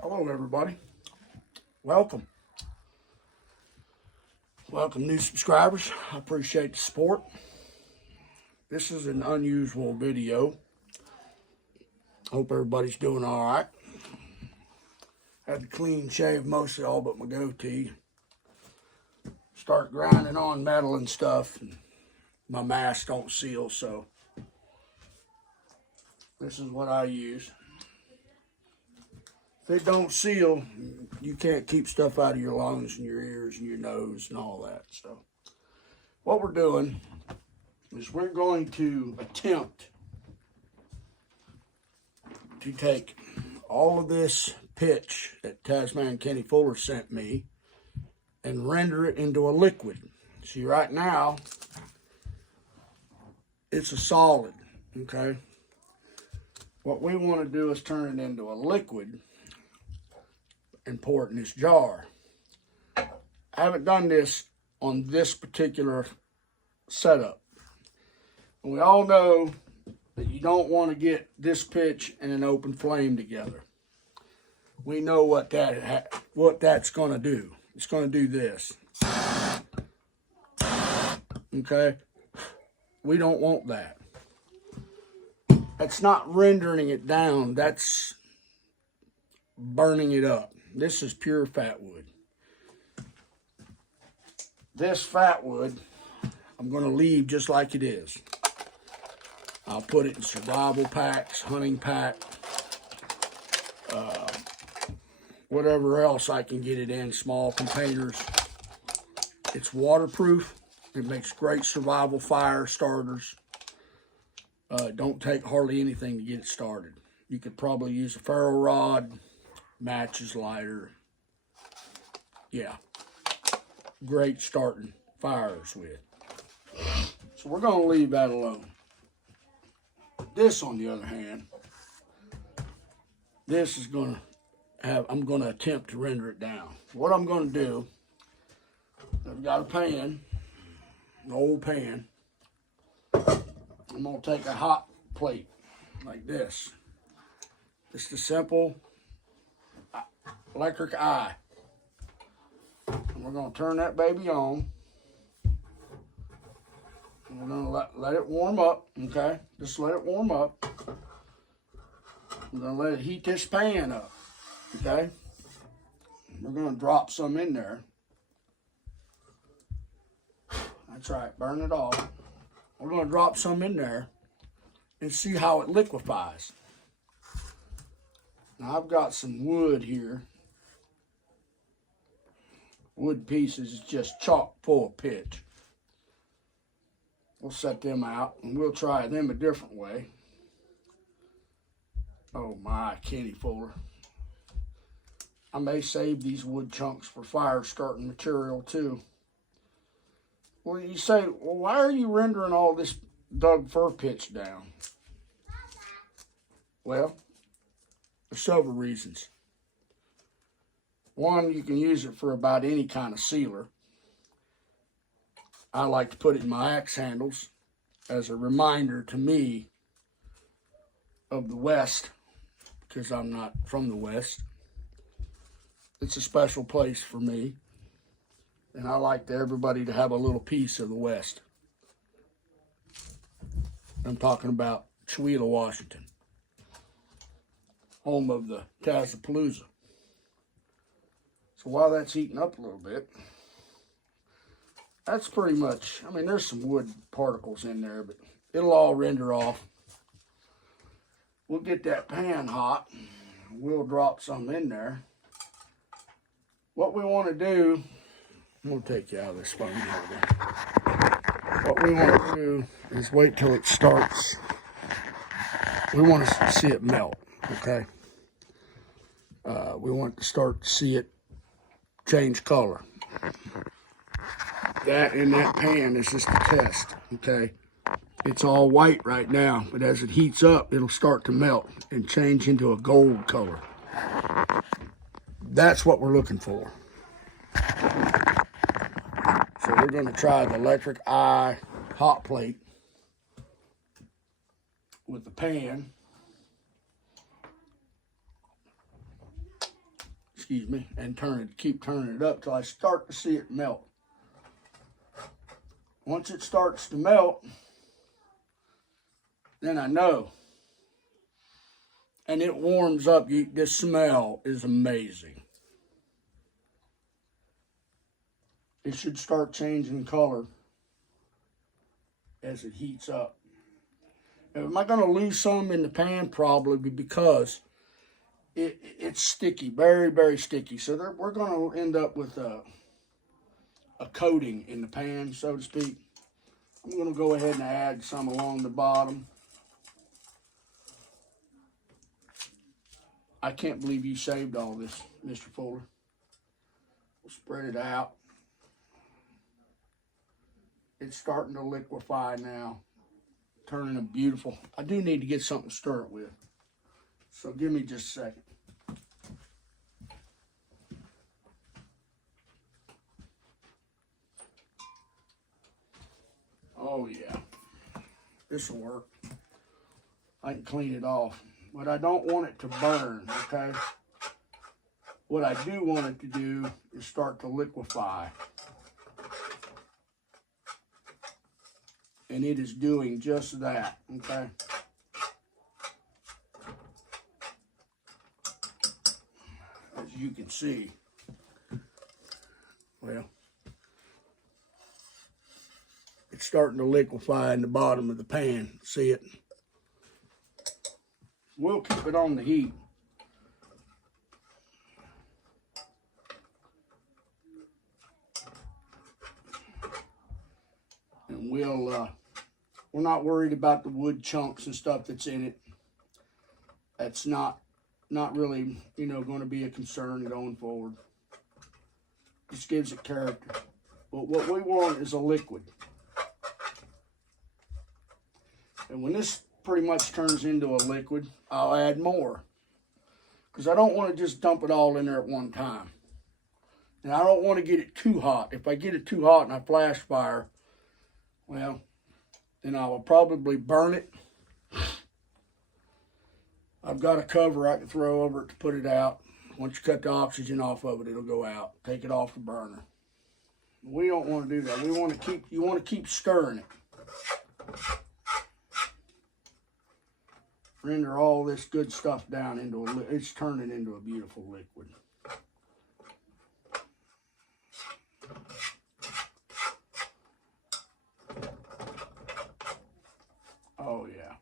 Hello, everybody. Welcome. Welcome, new subscribers. I appreciate the support. This is an unusual video. Hope everybody's doing all right. Had to clean shave mostly all but my goatee. Start grinding on metal and stuff. And my mask don't seal, so this is what I use. If it don't seal, you can't keep stuff out of your lungs and your ears and your nose and all that. So what we're doing is we're going to attempt to take all of this pitch that Tasman Kenny Fuller sent me and render it into a liquid. See, right now, it's a solid, okay? What we want to do is turn it into a liquid and pour it in this jar. I haven't done this on this particular setup. We all know that you don't want to get this pitch and an open flame together. We know what that's going to do. It's going to do this. Okay? We don't want that. That's not rendering it down. That's burning it up. This is pure fat wood. This fat wood, I'm going to leave just like it is. I'll put it in survival packs, hunting pack, whatever else I can get it in, small containers. It's waterproof. It makes great survival fire starters. Don't take hardly anything to get it started. You could probably use a ferro rod, matches, lighter. Yeah, great starting fires with. So we're going to leave that alone. This, on the other hand, this is going to have, I'm going to attempt to render it down. What I'm going to do, I've got a pan, an old pan. I'm going to take a hot plate like this. Just a simple electric eye. And we're going to turn that baby on. And we're going to let it warm up, okay? Just let it warm up. We're going to let it heat this pan up, okay? We're going to drop some in there. That's right, burn it off. We're going to drop some in there and see how it liquefies. Now I've got some wood here. Wood pieces, just chock full of pitch. We'll set them out and we'll try them a different way. Oh my, Kenny Fuller. I may save these wood chunks for fire starting material too. Well, you say, well, why are you rendering all this Doug fir pitch down? Well, there's several reasons. One, you can use it for about any kind of sealer. I like to put it in my axe handles as a reminder to me of the West, because I'm not from the West. It's a special place for me, and I like everybody to have a little piece of the West. I'm talking about Chewela, Washington, home of the Tazapalooza. So while that's heating up a little bit, that's pretty much, I mean, there's some wood particles in there, but it'll all render off. We'll get that pan hot. We'll drop some in there. What we want to do, I'm going to take you out of this phone holder. What we want to do is wait till it starts. We want to see it melt, okay? We want to start to see it change color. That in that pan is just a test, okay? It's all white right now, but as it heats up, it'll start to melt and change into a gold color. That's what we're looking for. So we're going to try the electric eye hot plate with the pan. excuse me, and keep turning it up till I start to see it melt. Once it starts to melt, then I know. And it warms up. The smell is amazing. It should start changing color as it heats up. Now, am I going to lose some in the pan? Probably, because it's sticky, very, very sticky. So we're going to end up with a coating in the pan, so to speak. I'm going to go ahead and add some along the bottom. I can't believe you saved all this, Mr. Fuller. We'll spread it out. It's starting to liquefy now, turning a beautiful. I do need to get something to stir it with, so give me just a second. Oh yeah, this will work. I can clean it off, but I don't want it to burn, okay? What I do want it to do is start to liquefy. And it is doing just that, okay? As you can see, well, it's starting to liquefy in the bottom of the pan. See it? We'll keep it on the heat. And we're not worried about the wood chunks and stuff that's in it. That's not really, going to be a concern going forward. Just gives it character. But what we want is a liquid. And when this pretty much turns into a liquid, I'll add more. Because I don't want to just dump it all in there at one time. And I don't want to get it too hot. If I get it too hot and I flash fire, well, then I will probably burn it. I've got a cover I can throw over it to put it out. Once you cut the oxygen off of it, it'll go out. Take it off the burner. We don't want to do that. You want to keep stirring it. Render all this good stuff down into it's turning into a beautiful liquid. Oh yeah.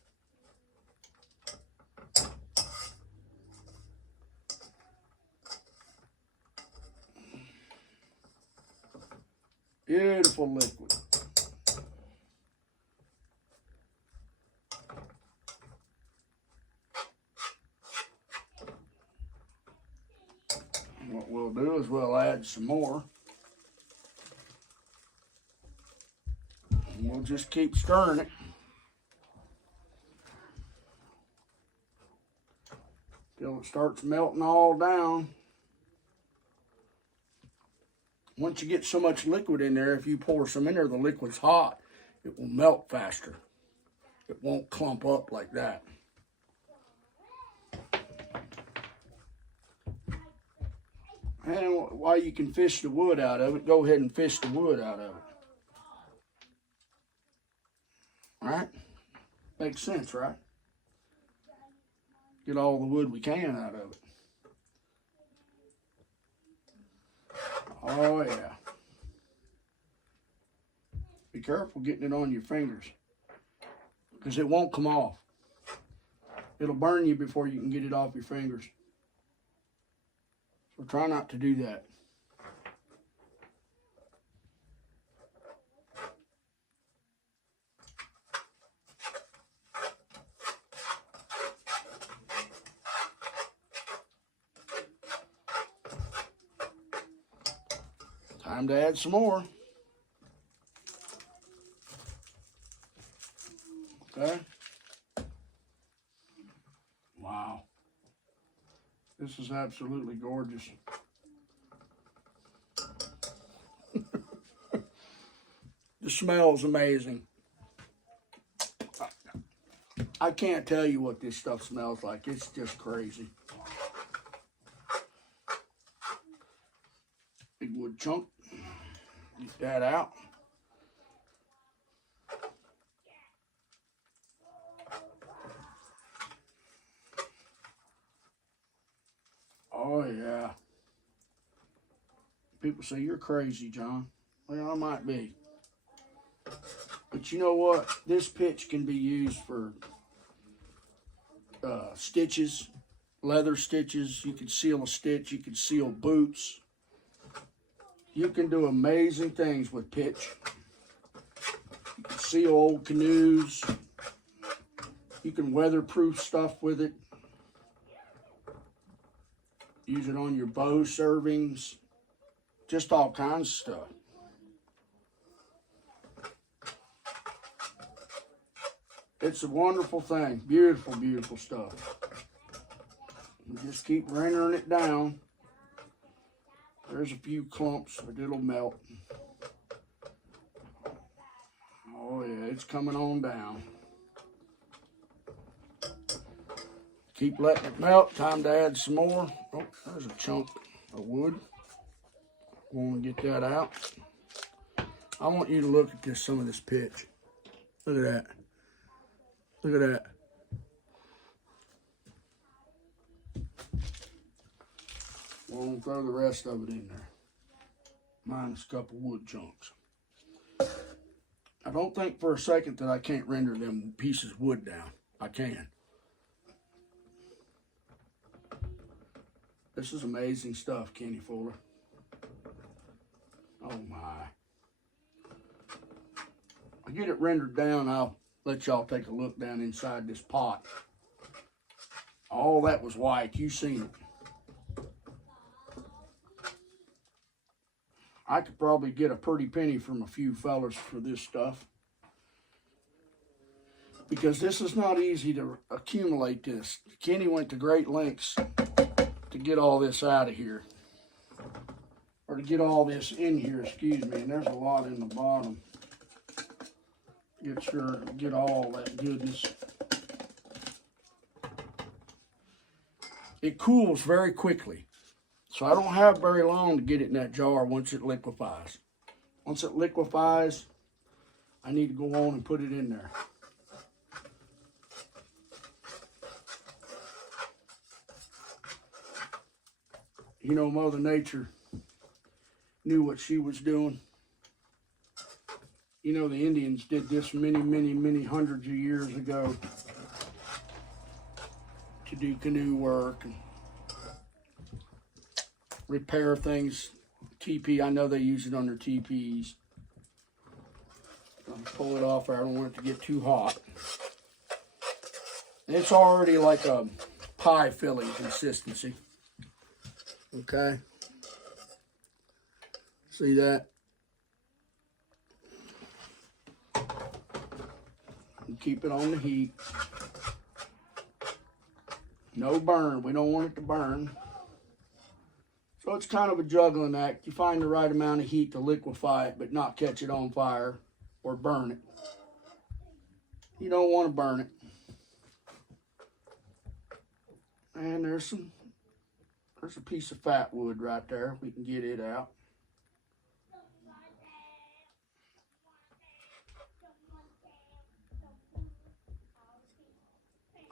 Beautiful liquid. What we'll do is we'll add some more. And we'll just keep stirring it till it starts melting all down. Once you get so much liquid in there, if you pour some in there, the liquid's hot, it will melt faster. It won't clump up like that. And while you can fish the wood out of it, go ahead and fish the wood out of it. All right? Makes sense, right? Get all the wood we can out of it. Oh, yeah. Be careful getting it on your fingers, because it won't come off. It'll burn you before you can get it off your fingers. So try not to do that. Time to add some more. Okay. Wow. This is absolutely gorgeous. The smell is amazing. I can't tell you what this stuff smells like. It's just crazy. chunk. Get that out. Oh yeah. People say you're crazy, John. Well, I might be. But you know what? This pitch can be used for stitches, leather stitches. You can seal a stitch. You can seal boots. You can do amazing things with pitch. You can seal old canoes. You can weatherproof stuff with it. Use it on your bow servings. Just all kinds of stuff. It's a wonderful thing. Beautiful, beautiful stuff. You just keep rendering it down. There's a few clumps, but it'll melt. Oh yeah, it's coming on down. Keep letting it melt. Time to add some more. Oh, there's a chunk of wood. Want to get that out. I want you to look at this, some of this pitch. Look at that. Look at that. We'll throw the rest of it in there. Minus a couple wood chunks. I don't think for a second that I can't render them pieces of wood down. I can. This is amazing stuff, Kenny Fuller. Oh my. I get it rendered down, I'll let y'all take a look down inside this pot. All that was white, you seen it. I could probably get a pretty penny from a few fellas for this stuff. Because this is not easy to accumulate this. Kenny went to great lengths to get all this out of here. Or to get all this in here, excuse me. And there's a lot in the bottom. Get all that goodness. It cools very quickly. So I don't have very long to get it in that jar once it liquefies. Once it liquefies, I need to go on and put it in there. You know, Mother Nature knew what she was doing. You know, the Indians did this many, many, many hundreds of years ago to do canoe work and repair things. TP, I know they use it on their TPs. I'll pull it off there. I don't want it to get too hot. It's already like a pie filling consistency. Okay. See that? And keep it on the heat. No burn. We don't want it to burn. So it's kind of a juggling act. You find the right amount of heat to liquefy it, but not catch it on fire or burn it. You don't want to burn it. And there's a piece of fat wood right there. We can get it out.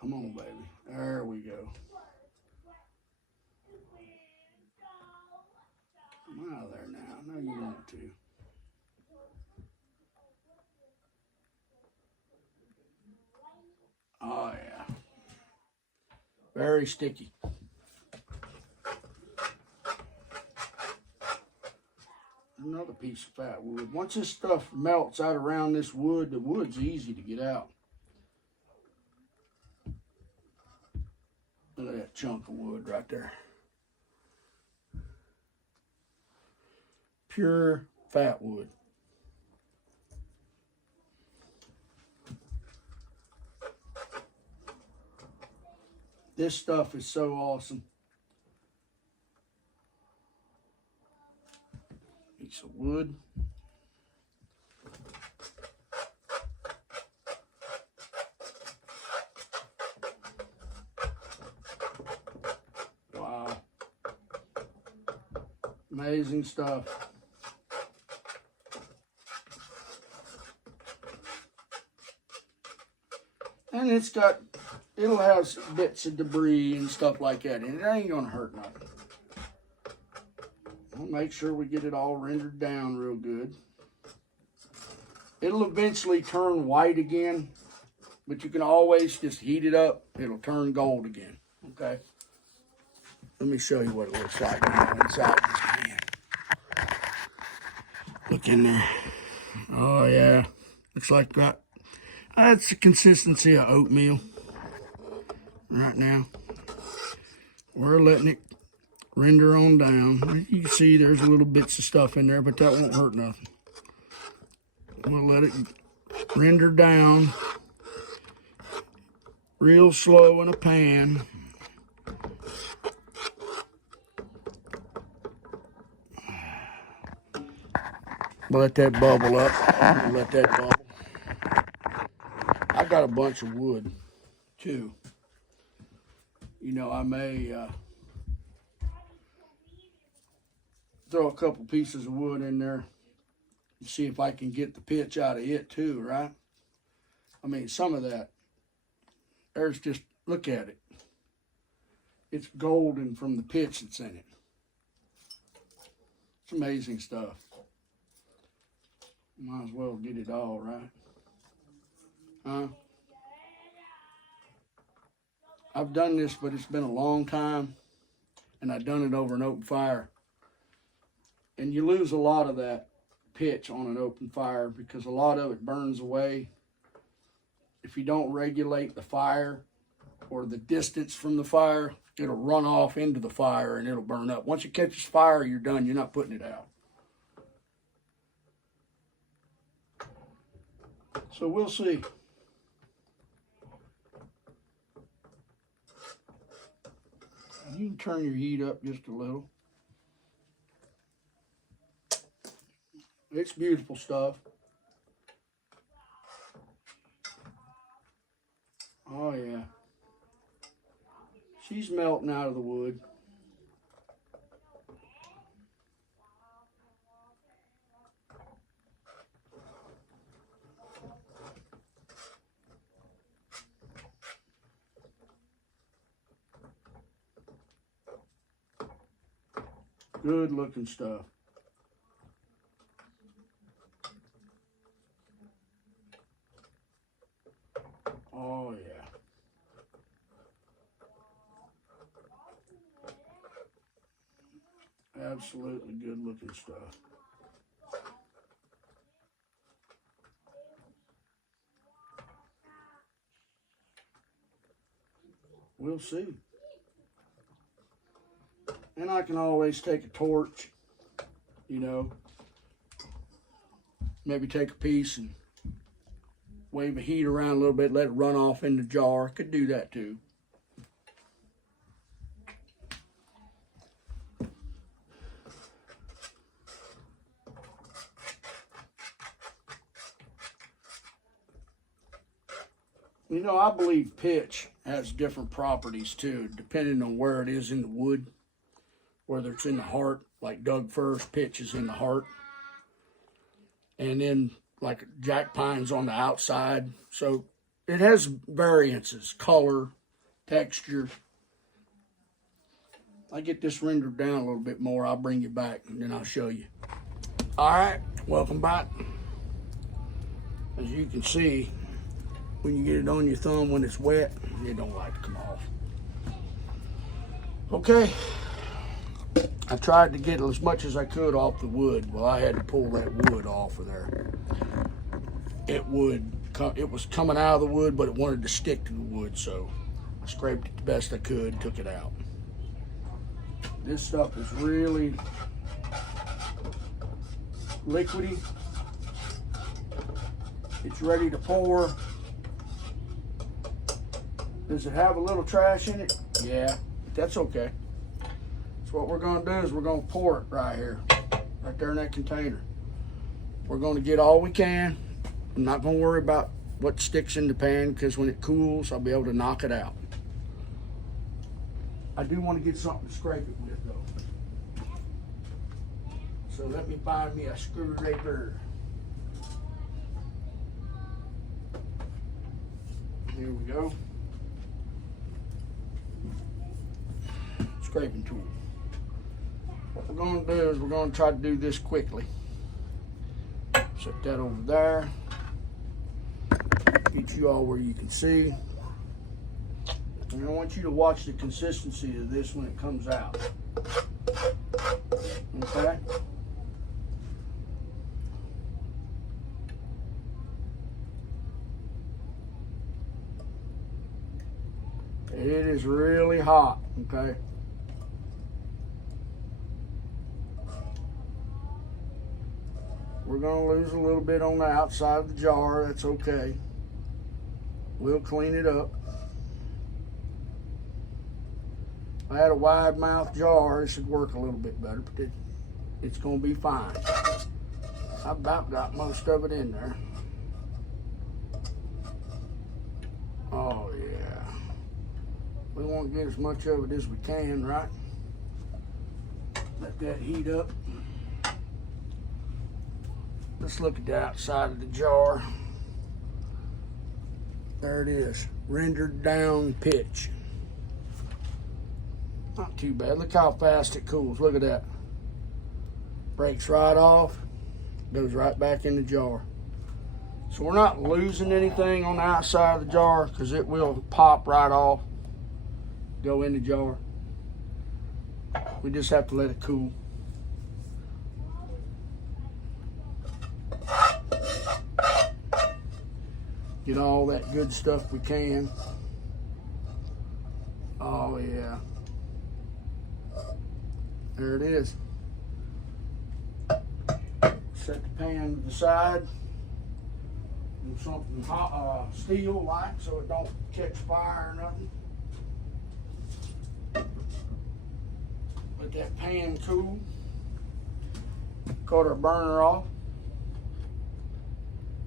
Come on, baby. There we go. Come out of there now. I know you want to. Oh, yeah. Very sticky. Another piece of fat wood. Once this stuff melts out around this wood, the wood's easy to get out. Look at that chunk of wood right there. Pure fat wood. This stuff is so awesome. Piece of wood. Wow. Amazing stuff. And it'll have bits of debris and stuff like that, and it ain't gonna hurt nothing. We'll make sure we get it all rendered down real good. It'll eventually turn white again, but you can always just heat it up. It'll turn gold again, okay? Let me show you what it looks like inside this pan. Look in there. Oh, yeah. Looks like that. That's the consistency of oatmeal right now. We're letting it render on down. You can see there's little bits of stuff in there, but that won't hurt nothing. We'll let it render down real slow in a pan. Let that bubble up. Let that bubble. I got a bunch of wood too. You know, I may throw a couple pieces of wood in there and see if I can get the pitch out of it too, right? I mean, some of that, there's just, look at it. It's golden from the pitch that's in it. It's amazing stuff. Might as well get it all, right? I've done this, but it's been a long time, and I've done it over an open fire. And you lose a lot of that pitch on an open fire because a lot of it burns away. If you don't regulate the fire or the distance from the fire, it'll run off into the fire and it'll burn up. Once it catches fire, you're done. You're not putting it out. So we'll see. You can turn your heat up just a little. It's beautiful stuff. Oh yeah. She's melting out of the wood. Good looking stuff. Oh yeah. Absolutely good looking stuff. We'll see. And I can always take a torch, you know, maybe take a piece and wave the heat around a little bit, let it run off in the jar. Could do that too. You know, I believe pitch has different properties too, depending on where it is in the wood. Whether it's in the heart, like Doug Fir's pitch is in the heart. And then like Jack Pine's on the outside. So it has variances, color, texture. I get this rendered down a little bit more, I'll bring you back and then I'll show you. All right, welcome back. As you can see, when you get it on your thumb when it's wet, it don't like to come off. Okay. I tried to get as much as I could off the wood. Well, I had to pull that wood off of there. It was coming out of the wood, but it wanted to stick to the wood, so I scraped it the best I could, took it out. This stuff is really liquidy. It's ready to pour. Does it have a little trash in it? Yeah, but that's okay. What we're going to do is we're going to pour it right here, right there in that container. We're going to get all we can. I'm not going to worry about what sticks in the pan because when it cools, I'll be able to knock it out. I do want to get something to scrape it with though. So let me find me a screwdriver. Here we go. Scraping tool. What we're going to do is we're going to try to do this quickly. Set that over there. Get you all where you can see. And I want you to watch the consistency of this when it comes out. Okay? It is really hot, okay? We're gonna lose a little bit on the outside of the jar, that's okay. We'll clean it up. If I had a wide mouth jar, it should work a little bit better, but it's gonna be fine. I about got most of it in there. Oh yeah. We want to get as much of it as we can, right? Let that heat up. Let's look at the outside of the jar. There it is, rendered down pitch. Not too bad. Look how fast it cools. Look at that. Breaks right off, goes right back in the jar. So we're not losing anything on the outside of the jar because it will pop right off, go in the jar. We just have to let it cool. Get all that good stuff we can. Oh yeah. There it is. Set the pan to the side. Do something hot, steel like, so it don't catch fire or nothing. Let that pan cool. Cut our burner off,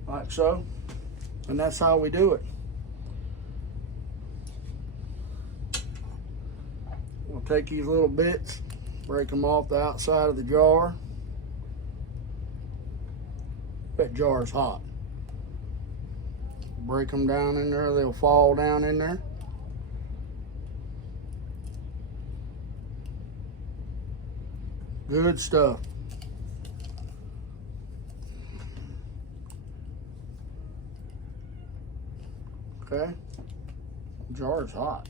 like so. And that's how we do it. We'll take these little bits, break them off the outside of the jar. That jar's hot. Break them down in there, they'll fall down in there. Good stuff. Okay, jar is hot.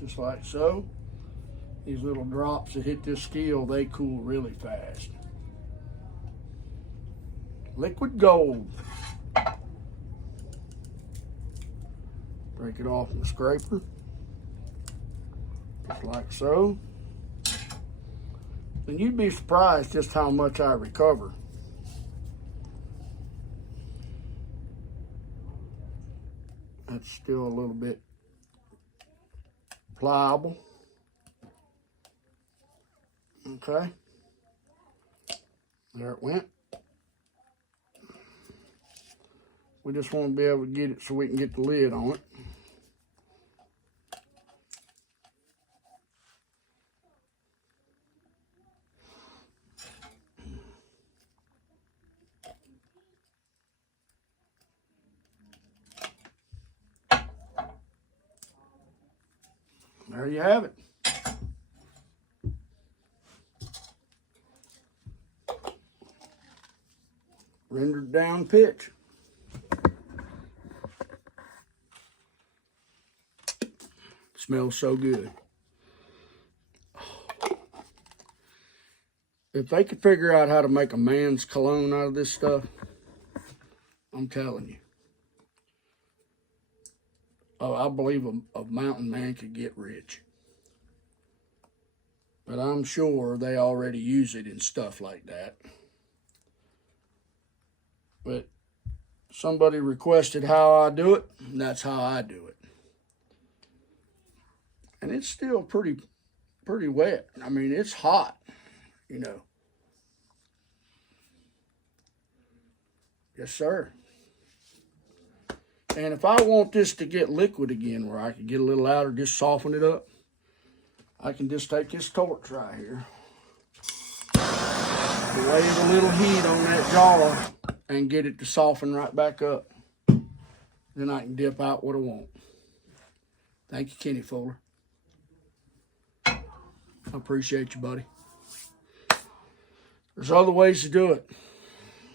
Just like so. These little drops that hit this skil, they cool really fast. Liquid gold. Break it off in the scraper, just like so. And you'd be surprised just how much I recover. That's still a little bit pliable. Okay. There it went. We just want to be able to get it so we can get the lid on it. There you have it. Rendered down pitch. Smells so good. If they could figure out how to make a man's cologne out of this stuff, I'm telling you. Oh, I believe a mountain man could get rich. But I'm sure they already use it in stuff like that. But somebody requested how I do it, and that's how I do it. And it's still pretty wet. I mean, it's hot, you know. Yes, sir. And if I want this to get liquid again, where I can get a little out or just soften it up, I can just take this torch right here, away a little heat on that jar and get it to soften right back up. Then I can dip out what I want. Thank you, Kenny Fuller. I appreciate you, buddy. There's other ways to do it.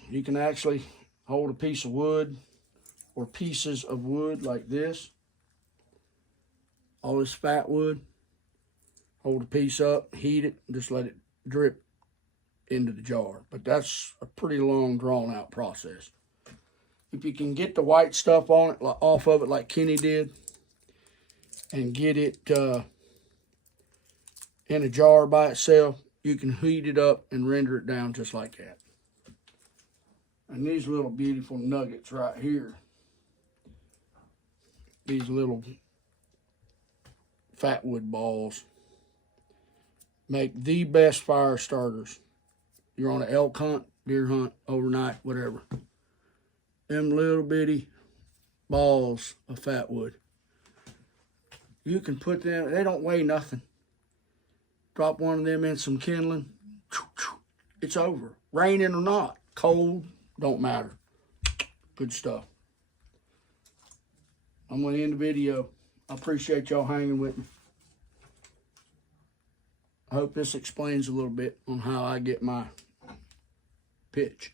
You can actually hold a piece of wood or pieces of wood like this. All this fat wood. Hold a piece up, heat it, and just let it drip into the jar. But that's a pretty long, drawn-out process. If you can get the white stuff on it, off of it like Kenny did, and get it in a jar by itself, you can heat it up and render it down just like that. And these little beautiful nuggets right here, these little fat wood balls, make the best fire starters. You're on an elk hunt, deer hunt, overnight, whatever. Them little bitty balls of fat wood. You can put them, they don't weigh nothing. Drop one of them in some kindling, it's over. Raining or not, cold, don't matter. Good stuff. I'm going to end the video. I appreciate y'all hanging with me. I hope this explains a little bit on how I get my pitch.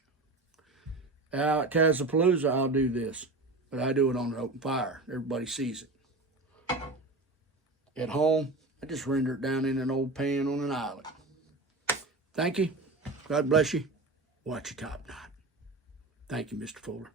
Out at Tazapalooza, I'll do this, but I do it on an open fire. Everybody sees it. At home, I just render it down in an old pan on an island. Thank you. God bless you. Watch your top knot. Thank you, Mr. Fuller.